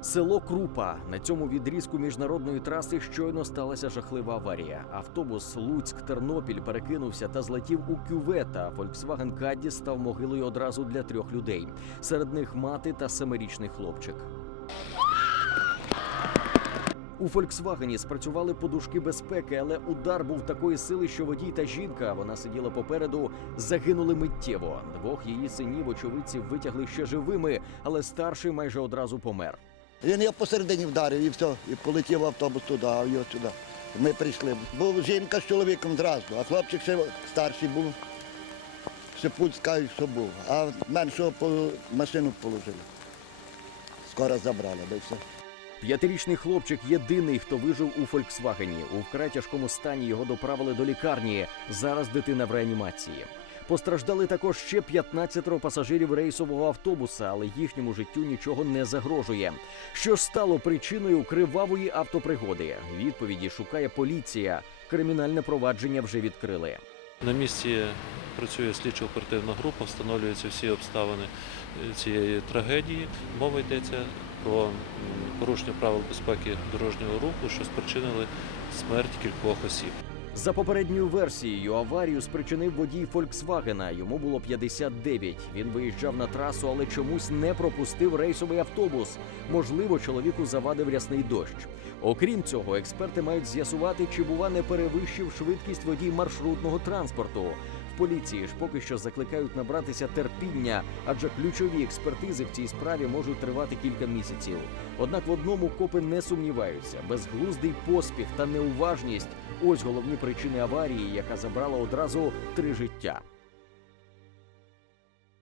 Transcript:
Село Крупа на цьому відрізку міжнародної траси щойно сталася жахлива аварія. Автобус Луцьк Тернопіль перекинувся та злетів у кювет. А Volkswagen Caddy став могилою одразу для трьох людей. Серед них мати та семирічний хлопчик. У Фольксвагені спрацювали подушки безпеки, але удар був такої сили, що водій та жінка, вона сиділа попереду, загинули миттєво. Двох її синів очевидці витягли ще живими, але старший майже одразу помер. Він його посередині вдарив і все, і полетів автобус туди, а його сюди. Ми прийшли. Був жінка з чоловіком зразу, а хлопчик ще старший був. Ще путь що був. А меншого машину положили. Скоро забрали, й все. П'ятирічний хлопчик єдиний, хто вижив у Фольксвагені. У вкрай тяжкому стані його доправили до лікарні. Зараз дитина в реанімації. Постраждали також ще 15 пасажирів рейсового автобуса, але їхньому життю нічого не загрожує. Що стало причиною кривавої автопригоди? Відповіді шукає поліція. Кримінальне провадження вже відкрили. На місці працює слідчо-оперативна група, встановлюються всі обставини е, цієї трагедії. Мова йдеться про порушення правил безпеки дорожнього руху, що спричинили смерть кількох осіб. За попередньою версією, аварію спричинив водій Фольксвагена. Йому було 59. Він виїжджав на трасу, але чомусь не пропустив рейсовий автобус. Можливо, чоловіку завадив рясний дощ. Окрім цього, експерти мають з'ясувати, чи бува не перевищив швидкість водій маршрутного транспорту. Поліції ж поки що закликають набратися терпіння, адже ключові експертизи в цій справі можуть тривати кілька місяців. Однак в одному копи не сумніваються: безглуздий поспіх та неуважність ось головні причини аварії, яка забрала одразу три життя.